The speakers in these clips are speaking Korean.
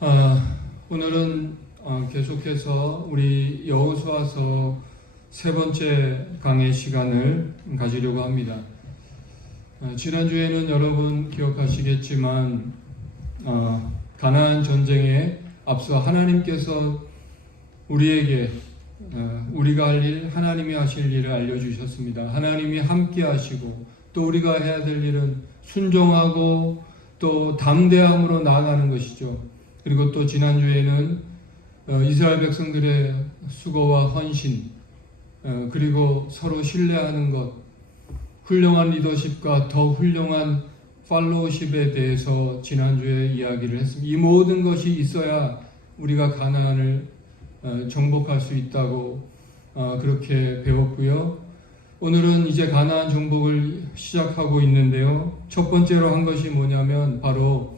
오늘은 계속해서 우리 여호수아서 세 번째 강의 시간을 가지려고 합니다. 지난주에는 여러분 기억하시겠지만 가나안 전쟁에 앞서 하나님께서 우리에게 우리가 할 일, 하나님이 하실 일을 알려주셨습니다. 하나님이 함께 하시고 또 우리가 해야 될 일은 순종하고 또 담대함으로 나아가는 것이죠. 그리고 또 지난주에는 이스라엘 백성들의 수고와 헌신, 그리고 서로 신뢰하는 것, 훌륭한 리더십과 더 훌륭한 팔로우십에 대해서 지난주에 이야기를 했습니다. 이 모든 것이 있어야 우리가 가나안을 정복할 수 있다고 그렇게 배웠고요. 오늘은 이제 가나안 정복을 시작하고 있는데요. 첫 번째로 한 것이 뭐냐면 바로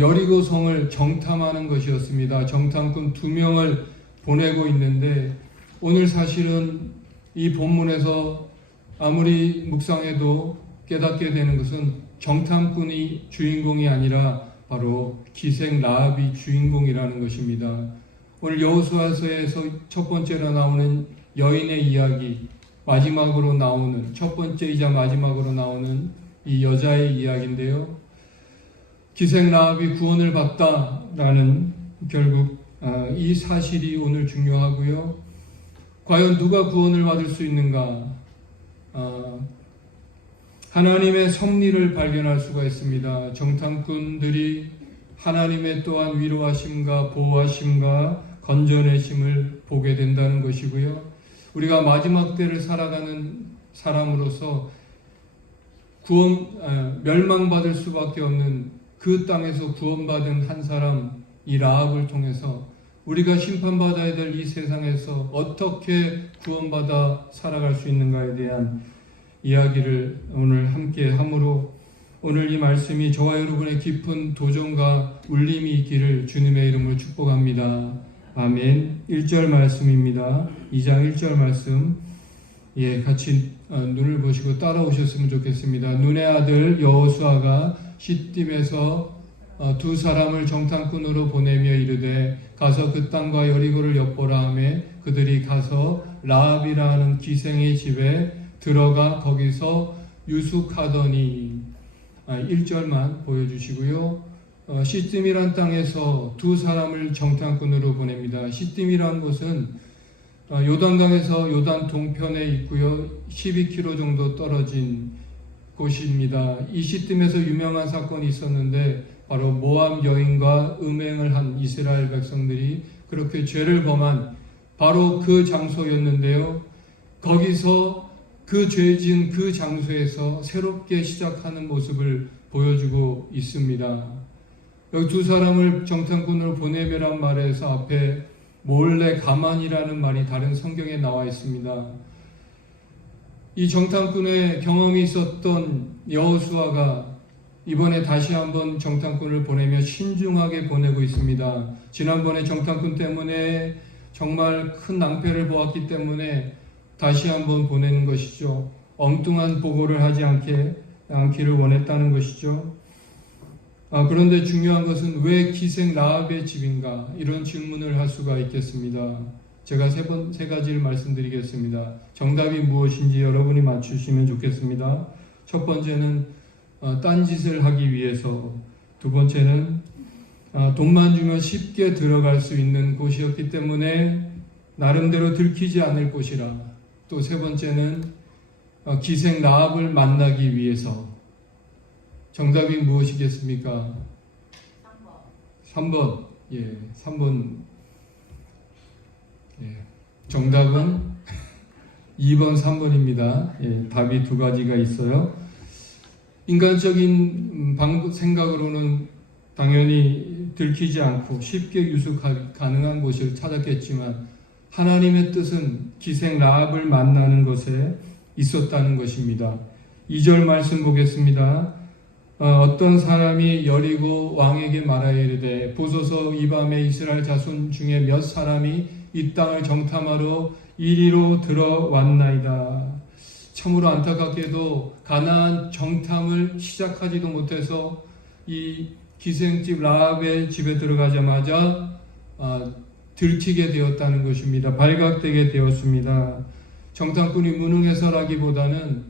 여리고 성을 정탐하는 것이었습니다. 정탐꾼 2명을 보내고 있는데 오늘 사실은 이 본문에서 아무리 묵상해도 깨닫게 되는 것은 정탐꾼이 주인공이 아니라 바로 기생 라합이 주인공이라는 것입니다. 오늘 여호수아서에서 첫 번째로 나오는 여인의 이야기, 마지막으로 나오는 첫 번째이자 마지막으로 나오는 이 여자의 이야기인데요. 기생 라합이 구원을 받다라는 결국 이 사실이 오늘 중요하고요. 과연 누가 구원을 받을 수 있는가? 하나님의 섭리를 발견할 수가 있습니다. 정탐꾼들이 하나님의 또한 위로하심과 보호하심과 건져내심을 보게 된다는 것이고요. 우리가 마지막 때를 살아가는 사람으로서 멸망받을 수밖에 없는 그 땅에서 구원받은 한 사람, 이 라합을 통해서 우리가 심판받아야 될 이 세상에서 어떻게 구원받아 살아갈 수 있는가에 대한 이야기를 오늘 함께 함으로 오늘 이 말씀이 저와 여러분의 깊은 도전과 울림이 있기를 주님의 이름으로 축복합니다. 아멘. 1절 말씀입니다. 2장 1절 말씀 같이 눈을 보시고 따라오셨으면 좋겠습니다. 눈의 아들 여호수아가 시딤에서 2 사람을 정탐꾼으로 보내며 이르되 가서 그 땅과 여리고를 엿보라 하며 그들이 가서 라합이라는 기생의 집에 들어가 거기서 유숙하더니 1절만 보여주시고요. 시딤이란 땅에서 2 사람을 정탐꾼으로 보냅니다. 시딤이란 곳은 요단강에서 요단 동편에 있고요. 12km 정도 떨어진 곳입니다. 이 시딤에서 유명한 사건이 있었는데 바로 모압 여인과 음행을 한 이스라엘 백성들이 그렇게 죄를 범한 바로 그 장소였는데요. 거기서 그 죄 지은 그 장소에서 새롭게 시작하는 모습을 보여주고 있습니다. 여기 2 사람을 정탐꾼으로 보내매란 말에서 앞에 몰래 가만이라는 말이 다른 성경에 나와 있습니다. 이 정탐꾼의 경험이 있었던 여호수아가 이번에 다시 한번 정탐꾼을 보내며 신중하게 보내고 있습니다. 지난번에 정탐꾼 때문에 정말 큰 낭패를 보았기 때문에 다시 한번 보내는 것이죠. 엉뚱한 보고를 하지 않기를 원했다는 것이죠. 그런데 중요한 것은 왜 기생 라합의 집인가? 이런 질문을 할 수가 있겠습니다. 제가 세 가지를 말씀드리겠습니다. 정답이 무엇인지 여러분이 맞추시면 좋겠습니다. 첫 번째는 딴짓을 하기 위해서, 2 번째는 돈만 주면 쉽게 들어갈 수 있는 곳이었기 때문에 나름대로 들키지 않을 곳이라, 또 3 번째는 기생 라합을 만나기 위해서. 정답이 무엇이겠습니까? 3번. 3번. 정답은 2번, 3번입니다. 답이 2 가지가 있어요. 인간적인 생각으로는 당연히 들키지 않고 쉽게 유숙 가능한 곳을 찾았겠지만 하나님의 뜻은 기생 라합을 만나는 것에 있었다는 것입니다. 2절 말씀 보겠습니다. 어떤 사람이 여리고 왕에게 말하여 이르되 보소서 이 밤에 이스라엘 자손 중에 몇 사람이 이 땅을 정탐하러 이리로 들어왔나이다. 참으로 안타깝게도 가나안 정탐을 시작하지도 못해서 이 기생집 라합의 집에 들어가자마자 들키게 되었다는 것입니다. 발각되게 되었습니다. 정탐꾼이 무능해서라기보다는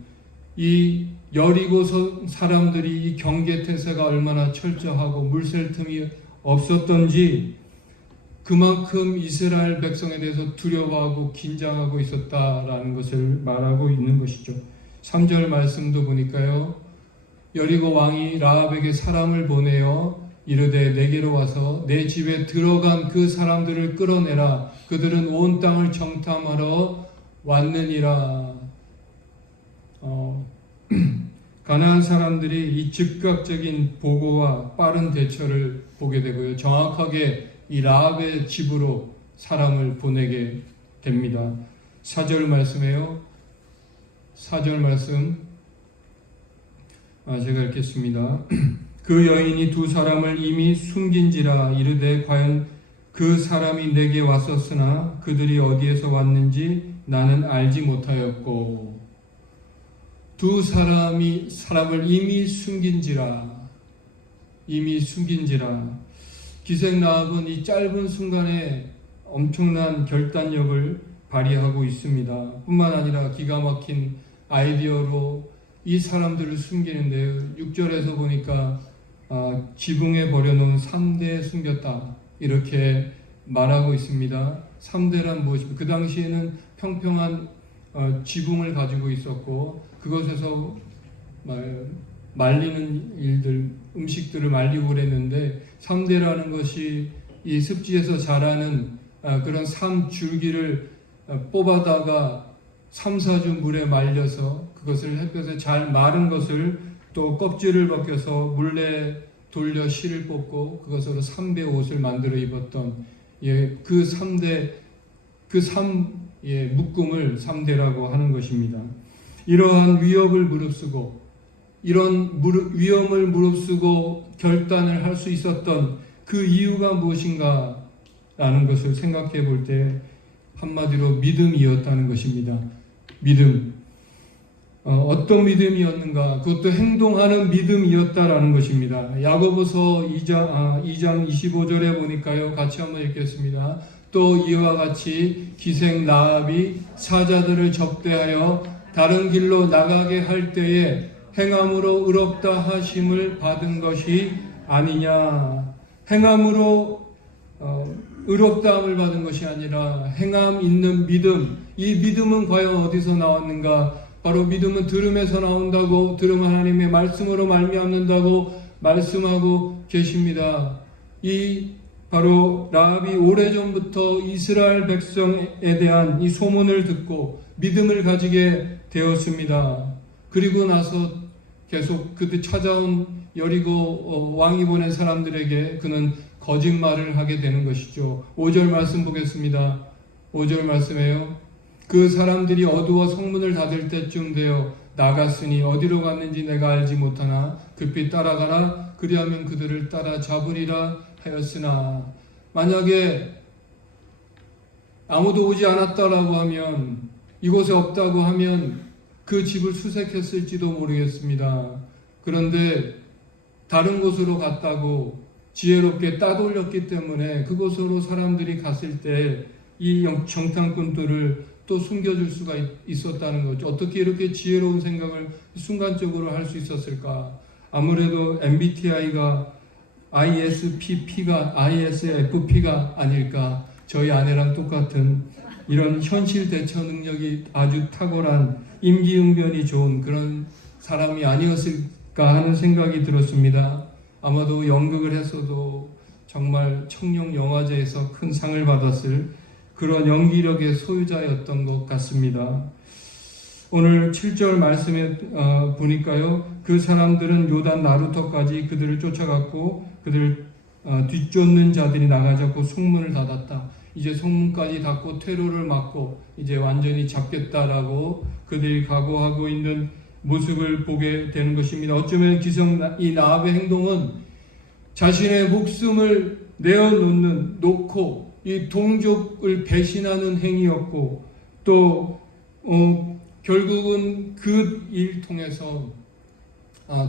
이 여리고 사람들이 이 경계태세가 얼마나 철저하고 물샐 틈이 없었던지 그만큼 이스라엘 백성에 대해서 두려워하고 긴장하고 있었다라는 것을 말하고 있는 것이죠. 3절 말씀도 보니까요. 여리고 왕이 라합에게 사람을 보내어 이르되 내게로 와서 내 집에 들어간 그 사람들을 끌어내라. 그들은 온 땅을 정탐하러 왔느니라. 가나안 사람들이 이 즉각적인 보고와 빠른 대처를 보게 되고요. 정확하게 이 라합의 집으로 사람을 보내게 됩니다. 4절 말씀에요. 4절 말씀 제가 읽겠습니다. 그 여인이 두 사람을 이미 숨긴지라 이르되 과연 그 사람이 내게 왔었으나 그들이 어디에서 왔는지 나는 알지 못하였고 두 사람을 이미 숨긴지라 기생 라합은 이 짧은 순간에 엄청난 결단력을 발휘하고 있습니다. 뿐만 아니라 기가 막힌 아이디어로 이 사람들을 숨기는데요. 6절에서 보니까 지붕에 버려놓은 3대에 숨겼다 이렇게 말하고 있습니다. 3대란 무엇입니까? 그 당시에는 평평한 지붕을 가지고 있었고 그것에서 말리는 일들, 음식들을 말리고 그랬는데 3대라는 것이 이 습지에서 자라는 그런 삼줄기를 뽑아다가 3, 4주 물에 말려서 그것을 햇볕에 잘 마른 것을 또 껍질을 벗겨서 물에 돌려 실을 뽑고 그것으로 3배 옷을 만들어 입었던 그 3대 묶음을 3대라고 하는 것입니다. 이러한 위협을 무릅쓰고 이런 위험을 무릅쓰고 결단을 할 수 있었던 그 이유가 무엇인가 라는 것을 생각해 볼 때 한마디로 믿음이었다는 것입니다. 믿음. 어떤 믿음이었는가? 그것도 행동하는 믿음이었다라는 것입니다. 야고보서 2장 25절에 보니까요. 같이 한번 읽겠습니다. 또 이와 같이 기생 라합이 사자들을 접대하여 다른 길로 나가게 할 때에 행함으로 의롭다 하심을 받은 것이 아니냐. 행함으로 의롭다함을 받은 것이 아니라 행함 있는 믿음. 이 믿음은 과연 어디서 나왔는가? 바로 믿음은 들음에서 나온다고, 들음 하나님의 말씀으로 말미암는다고 말씀하고 계십니다. 이 바로 라합이 오래전부터 이스라엘 백성에 대한 이 소문을 듣고 믿음을 가지게 되었습니다. 그리고 나서 계속 그들 찾아온 여리고 왕이 보낸 사람들에게 그는 거짓말을 하게 되는 것이죠. 5절 말씀 보겠습니다. 5절 말씀에요. 그 사람들이 어두워 성문을 닫을 때쯤 되어 나갔으니 어디로 갔는지 내가 알지 못하나 급히 따라가라. 그리하면 그들을 따라 잡으리라 하였으나 만약에 아무도 오지 않았다라고 하면 이곳에 없다고 하면 그 집을 수색했을지도 모르겠습니다. 그런데 다른 곳으로 갔다고 지혜롭게 따돌렸기 때문에 그곳으로 사람들이 갔을 때 이 정탐꾼들을 또 숨겨줄 수가 있었다는 거죠. 어떻게 이렇게 지혜로운 생각을 순간적으로 할 수 있었을까? 아무래도 MBTI가 ISFP가 아닐까? 저희 아내랑 똑같은 이런 현실 대처 능력이 아주 탁월한 임기응변이 좋은 그런 사람이 아니었을까 하는 생각이 들었습니다. 아마도 연극을 했어도 정말 청룡 영화제에서 큰 상을 받았을 그런 연기력의 소유자였던 것 같습니다. 오늘 7절 말씀에 보니까요. 그 사람들은 요단 나루터까지 그들을 쫓아갔고 그들을 뒤쫓는 자들이 나가자고 성문을 닫았다. 이제 성문까지 닫고 퇴로를 막고 이제 완전히 잡겠다라고 그들이 각오하고 있는 모습을 보게 되는 것입니다. 어쩌면 이 라합의 행동은 자신의 목숨을 놓고 이 동족을 배신하는 행위였고 또 결국은 그 일 통해서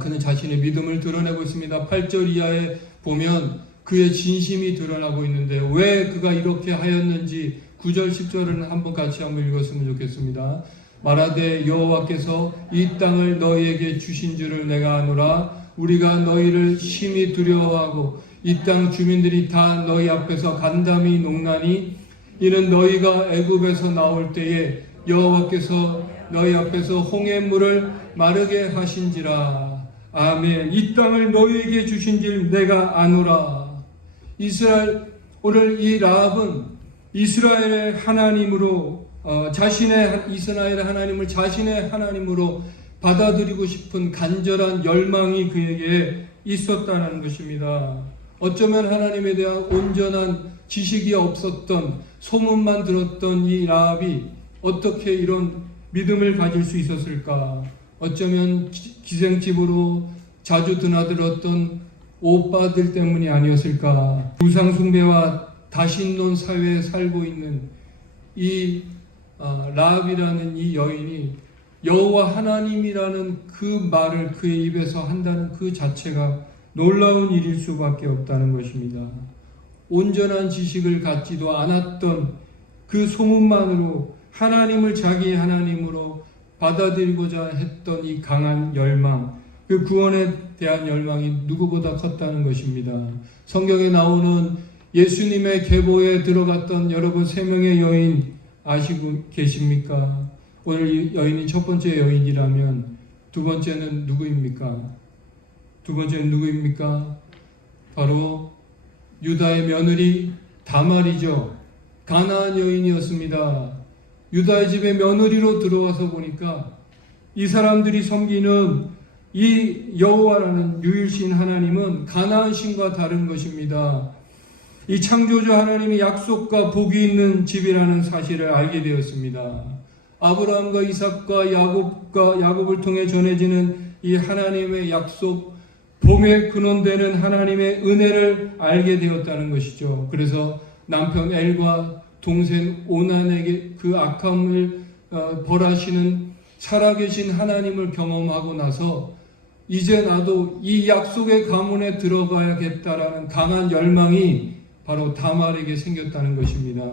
그는 자신의 믿음을 드러내고 있습니다. 8절 이하에 보면 그의 진심이 드러나고 있는데 왜 그가 이렇게 하였는지 9절 10절은 한번 같이 한번 읽었으면 좋겠습니다. 말하되 여호와께서 이 땅을 너희에게 주신 줄을 내가 아노라. 우리가 너희를 심히 두려워하고 이 땅 주민들이 다 너희 앞에서 간담이 농나니 이는 너희가 애굽에서 나올 때에 여호와께서 너희 앞에서 홍해물을 마르게 하신지라. 아멘. 이 땅을 너희에게 주신 줄 내가 아노라. 오늘 이 라합은 이스라엘의 하나님으로 이스라엘의 하나님을 자신의 하나님으로 받아들이고 싶은 간절한 열망이 그에게 있었다는 것입니다. 어쩌면 하나님에 대한 온전한 지식이 없었던 소문만 들었던 이 라합이 어떻게 이런 믿음을 가질 수 있었을까? 어쩌면 기생집으로 자주 드나들었던 오빠들 때문이 아니었을까? 우상 숭배와 다신론 사회에 살고 있는 이 라합이라는 이 여인이 여호와 하나님이라는 그 말을 그의 입에서 한다는 그 자체가 놀라운 일일 수밖에 없다는 것입니다. 온전한 지식을 갖지도 않았던 그 소문만으로 하나님을 자기 하나님으로 받아들이고자 했던 이 강한 열망, 그 구원에 대한 열망이 누구보다 컸다는 것입니다. 성경에 나오는 예수님의 계보에 들어갔던 여러분 3명의 여인 아시고 계십니까? 오늘 이 여인이 첫 번째 여인이라면 두 번째는 누구입니까? 바로 유다의 며느리 다말이죠. 가나안 여인이었습니다. 유다의 집에 며느리로 들어와서 보니까 이 사람들이 섬기는 이 여호와라는 유일신 하나님은 가나안 신과 다른 것입니다. 이 창조주 하나님의 약속과 복이 있는 집이라는 사실을 알게 되었습니다. 아브라함과 이삭과 야곱을 통해 전해지는 이 하나님의 약속, 복의 근원되는 하나님의 은혜를 알게 되었다는 것이죠. 그래서 남편 엘과 동생 오난에게 그 악함을 벌하시는 살아계신 하나님을 경험하고 나서 이제 나도 이 약속의 가문에 들어가야겠다라는 강한 열망이 바로 다말에게 생겼다는 것입니다.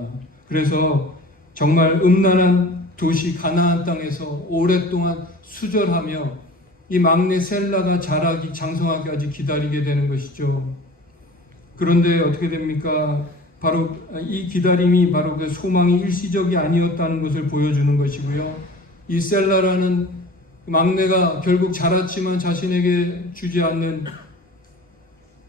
그래서 정말 음란한 도시 가나안 땅에서 오랫동안 수절하며 이 막내 셀라가 자라기 장성하기까지 기다리게 되는 것이죠. 그런데 어떻게 됩니까? 바로 이 기다림이 바로 그 소망이 일시적이 아니었다는 것을 보여주는 것이고요. 이 셀라라는 막내가 결국 자랐지만 자신에게 주지 않는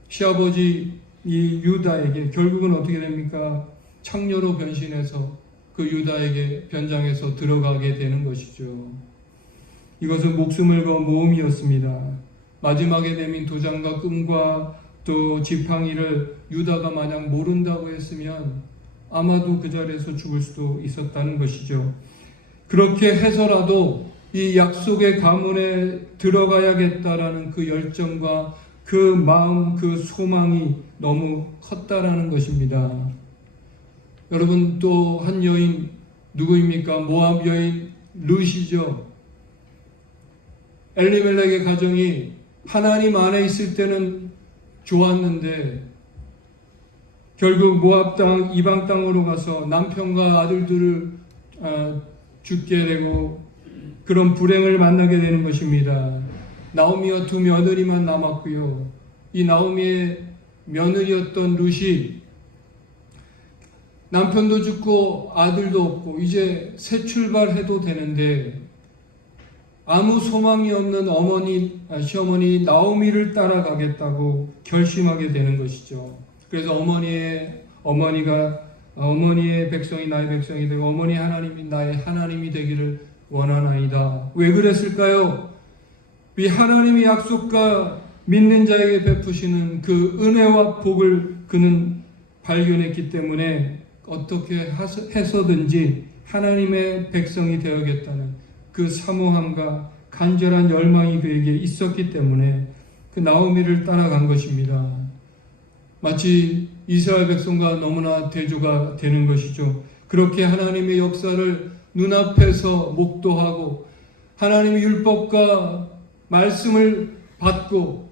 시아버지 이 유다에게 결국은 어떻게 됩니까? 창녀로 변신해서 그 유다에게 변장해서 들어가게 되는 것이죠. 이것은 목숨을 건 모험이었습니다. 마지막에 내민 도장과 끔과 또 지팡이를 유다가 만약 모른다고 했으면 아마도 그 자리에서 죽을 수도 있었다는 것이죠. 그렇게 해서라도 이 약속의 가문에 들어가야겠다라는 그 열정과 그 마음, 그 소망이 너무 컸다라는 것입니다. 여러분, 또 한 여인 누구입니까? 모압 여인 룻이죠. 엘리멜렉의 가정이 하나님 안에 있을 때는 좋았는데 결국 모압 땅, 이방 땅으로 가서 남편과 아들들을 죽게 되고 그런 불행을 만나게 되는 것입니다. 나오미와 두 며느리만 남았고요. 이 나오미의 며느리였던 룻이 남편도 죽고 아들도 없고 이제 새 출발해도 되는데 아무 소망이 없는 시어머니 나오미를 따라가겠다고 결심하게 되는 것이죠. 그래서 어머니의 백성이 나의 백성이 되고 어머니 하나님이 나의 하나님이 되기를 원하나이다. 왜 그랬을까요? 이 하나님의 약속과 믿는 자에게 베푸시는 그 은혜와 복을 그는 발견했기 때문에 어떻게 해서든지 하나님의 백성이 되어야겠다는 그 사모함과 간절한 열망이 그에게 있었기 때문에 그 나오미를 따라간 것입니다. 마치 이스라엘 백성과 너무나 대조가 되는 것이죠. 그렇게 하나님의 역사를 눈앞에서 목도하고 하나님의 율법과 말씀을 받고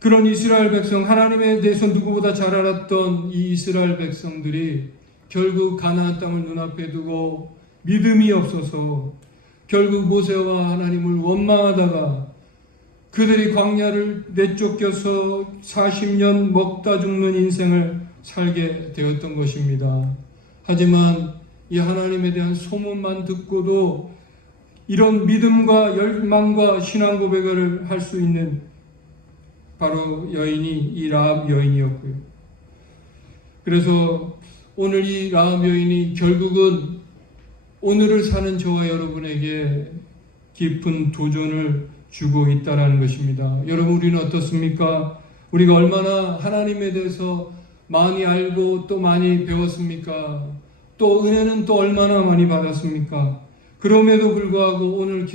그런 이스라엘 백성, 하나님에 대해서 누구보다 잘 알았던 이 이스라엘 백성들이 결국 가나안 땅을 눈앞에 두고 믿음이 없어서 결국 모세와 하나님을 원망하다가 그들이 광야를 내쫓겨서 40년 먹다 죽는 인생을 살게 되었던 것입니다. 하지만 이 하나님에 대한 소문만 듣고도 이런 믿음과 열망과 신앙 고백을 할 수 있는 바로 여인이 이 라합 여인이었고요. 그래서 오늘 이 라합 여인이 결국은 오늘을 사는 저와 여러분에게 깊은 도전을 주고 있다라는 것입니다. 여러분, 우리는 어떻습니까? 우리가 얼마나 하나님에 대해서 많이 알고 또 많이 배웠습니까? 또 은혜는 또 얼마나 많이 받았습니까? 그럼에도 불구하고 오늘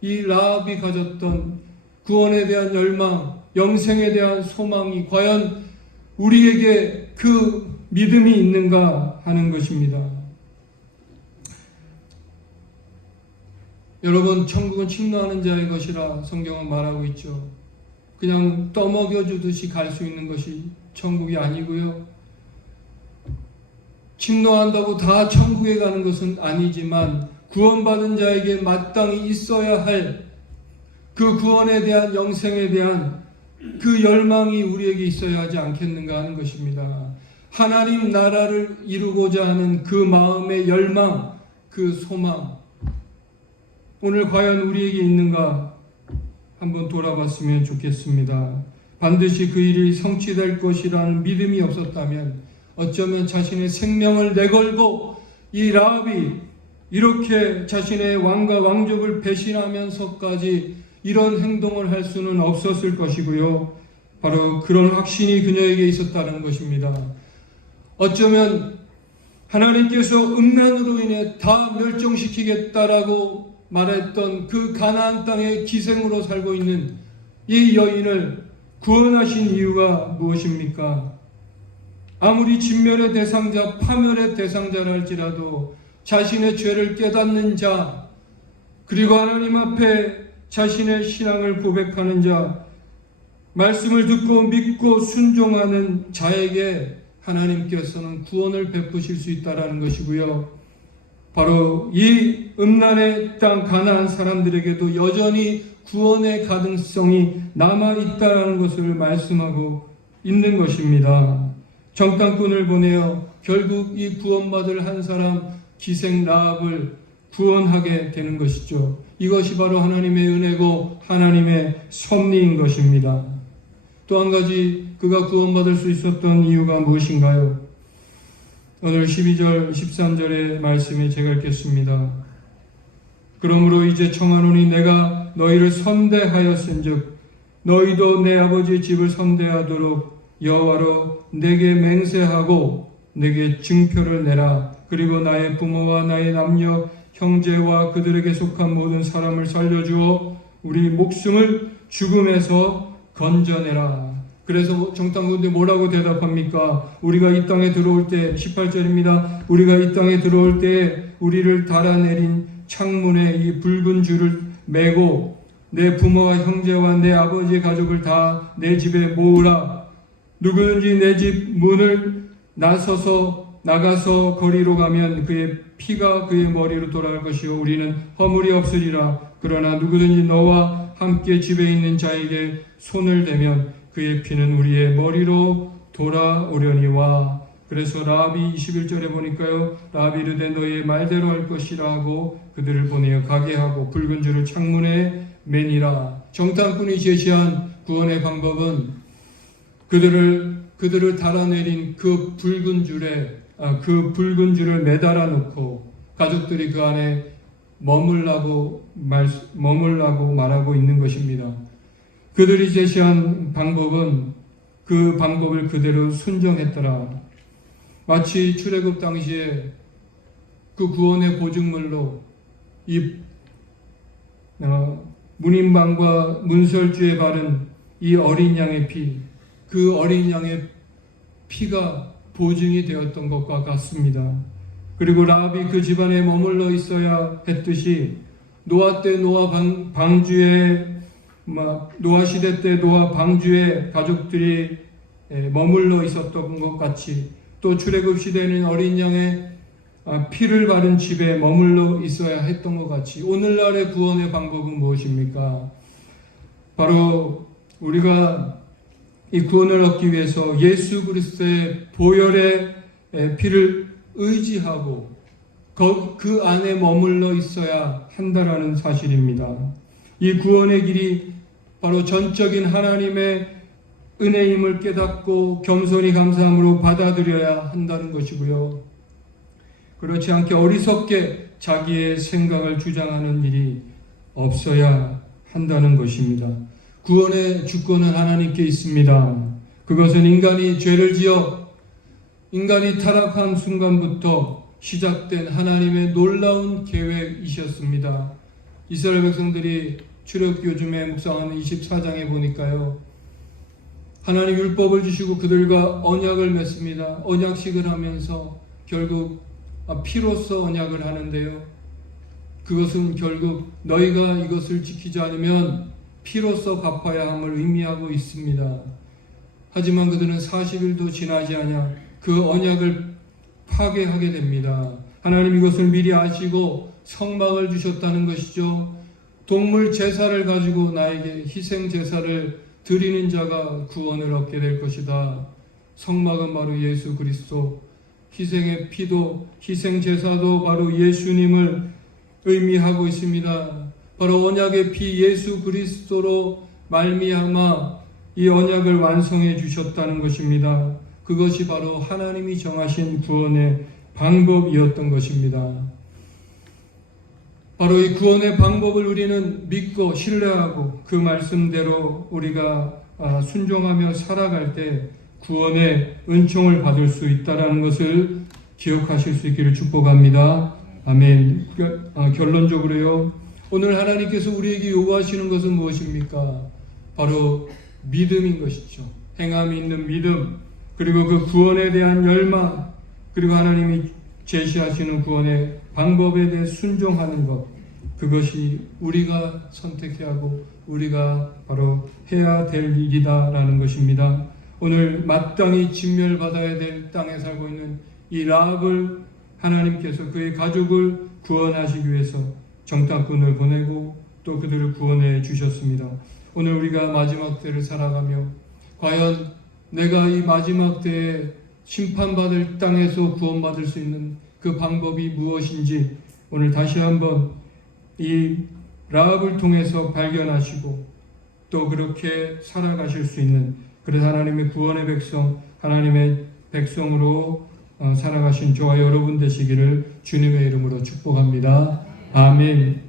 이 라합이 가졌던 구원에 대한 열망, 영생에 대한 소망이 과연 우리에게 그 믿음이 있는가 하는 것입니다. 여러분, 천국은 침노하는 자의 것이라 성경은 말하고 있죠. 그냥 떠먹여 주듯이 갈 수 있는 것이 천국이 아니고요. 침노한다고 다 천국에 가는 것은 아니지만 구원받은 자에게 마땅히 있어야 할 그 구원에 대한, 영생에 대한 그 열망이 우리에게 있어야 하지 않겠는가 하는 것입니다. 하나님 나라를 이루고자 하는 그 마음의 열망, 그 소망, 오늘 과연 우리에게 있는가 한번 돌아봤으면 좋겠습니다. 반드시 그 일이 성취될 것이라는 믿음이 없었다면 어쩌면 자신의 생명을 내걸고 이 라합이 이렇게 자신의 왕과 왕족을 배신하면서까지 이런 행동을 할 수는 없었을 것이고요. 바로 그런 확신이 그녀에게 있었다는 것입니다. 어쩌면 하나님께서 음란으로 인해 다 멸종시키겠다라고 말했던 그 가나안 땅의 기생으로 살고 있는 이 여인을 구원하신 이유가 무엇입니까? 아무리 진멸의 대상자, 파멸의 대상자라 할지라도 자신의 죄를 깨닫는 자, 그리고 하나님 앞에 자신의 신앙을 고백하는 자, 말씀을 듣고 믿고 순종하는 자에게 하나님께서는 구원을 베푸실 수 있다는 것이고요. 바로 이 음란의 땅 가나안 사람들에게도 여전히 구원의 가능성이 남아있다는 것을 말씀하고 있는 것입니다. 정탐꾼을 보내어 결국 이 구원받을 한 사람 기생 라합을 구원하게 되는 것이죠. 이것이 바로 하나님의 은혜고 하나님의 섭리인 것입니다. 또 한 가지 그가 구원받을 수 있었던 이유가 무엇인가요? 오늘 12절 13절의 말씀에 제가 읽겠습니다. 그러므로 이제 청하노니 내가 너희를 선대하였은즉 너희도 내 아버지의 집을 선대하도록 여호와로 내게 맹세하고 내게 증표를 내라. 그리고 나의 부모와 나의 남녀 형제와 그들에게 속한 모든 사람을 살려주어 우리 목숨을 죽음에서 건져내라. 그래서 정탐꾼들이 뭐라고 대답합니까? 우리가 이 땅에 들어올 때 18절입니다. 우리가 이 땅에 들어올 때 우리를 달아내린 창문에 이 붉은 줄을 매고 내 부모와 형제와 내 아버지의 가족을 다 내 집에 모으라. 누구든지 내 집 문을 나가서 거리로 가면 그의 피가 그의 머리로 돌아갈 것이요 우리는 허물이 없으리라. 그러나 누구든지 너와 함께 집에 있는 자에게 손을 대면 그의 피는 우리의 머리로 돌아오려니와. 그래서 라합이 21절에 보니까요. 라합이 이르되 너희의 말대로 할 것이라 하고 그들을 보내어 가게 하고 붉은 줄을 창문에 매니라. 정탐꾼이 제시한 구원의 방법은 그들을 달아내린 그 붉은 줄을 매달아 놓고 가족들이 그 안에 머물라고 말하고 있는 것입니다. 그들이 제시한 방법은 그 방법을 그대로 순종했더라. 마치 출애굽 당시에 그 구원의 보증물로 이 문인방과 문설주에 바른 이 어린 양의 피, 그 어린 양의 피가 보증이 되었던 것과 같습니다. 그리고 라합이 그 집안에 머물러 있어야 했듯이 노아 때 노아 방주에 노아 시대 때 노아 방주에 가족들이 머물러 있었던 것 같이, 또 출애굽 시대는 어린 양의 피를 바른 집에 머물러 있어야 했던 것 같이, 오늘날의 구원의 방법은 무엇입니까? 바로 우리가 이 구원을 얻기 위해서 예수 그리스도의 보혈의 피를 의지하고 그 안에 머물러 있어야 한다라는 사실입니다. 이 구원의 길이 바로 전적인 하나님의 은혜임을 깨닫고 겸손히 감사함으로 받아들여야 한다는 것이고요. 그렇지 않게 어리석게 자기의 생각을 주장하는 일이 없어야 한다는 것입니다. 구원의 주권은 하나님께 있습니다. 그것은 인간이 죄를 지어 인간이 타락한 순간부터 시작된 하나님의 놀라운 계획이셨습니다. 이스라엘 백성들이 출애굽기요즘에 묵상하는 24장에 보니까요, 하나님 율법을 주시고 그들과 언약을 맺습니다. 언약식을 하면서 결국 피로써 언약을 하는데요, 그것은 결국 너희가 이것을 지키지 않으면 피로써 갚아야 함을 의미하고 있습니다. 하지만 그들은 40일도 지나지 않아 그 언약을 파괴하게 됩니다. 하나님 이것을 미리 아시고 성막을 주셨다는 것이죠. 동물 제사를 가지고 나에게 희생 제사를 드리는 자가 구원을 얻게 될 것이다. 성막은 바로 예수 그리스도, 희생의 피도 희생 제사도 바로 예수님을 의미하고 있습니다. 바로 언약의 피 예수 그리스도로 말미암아 이 언약을 완성해 주셨다는 것입니다. 그것이 바로 하나님이 정하신 구원의 방법이었던 것입니다. 바로 이 구원의 방법을 우리는 믿고 신뢰하고 그 말씀대로 우리가 순종하며 살아갈 때 구원의 은총을 받을 수 있다는 것을 기억하실 수 있기를 축복합니다. 아멘. 결론적으로요, 오늘 하나님께서 우리에게 요구하시는 것은 무엇입니까? 바로 믿음인 것이죠. 행함이 있는 믿음, 그리고 그 구원에 대한 열망, 그리고 하나님이 제시하시는 구원의 방법에 대해 순종하는 것, 그것이 우리가 선택해야 하고 우리가 바로 해야 될 일이다라는 것입니다. 오늘 마땅히 진멸받아야 될 땅에 살고 있는 이 라합을 하나님께서 그의 가족을 구원하시기 위해서 정탐꾼을 보내고 또 그들을 구원해 주셨습니다. 오늘 우리가 마지막 때를 살아가며 과연 내가 이 마지막 때에 심판받을 땅에서 구원받을 수 있는 그 방법이 무엇인지 오늘 다시 한번 이 라합을 통해서 발견하시고 또 그렇게 살아가실 수 있는, 그래서 하나님의 구원의 백성, 하나님의 백성으로 살아가신 저와 여러분 되시기를 주님의 이름으로 축복합니다. 아멘.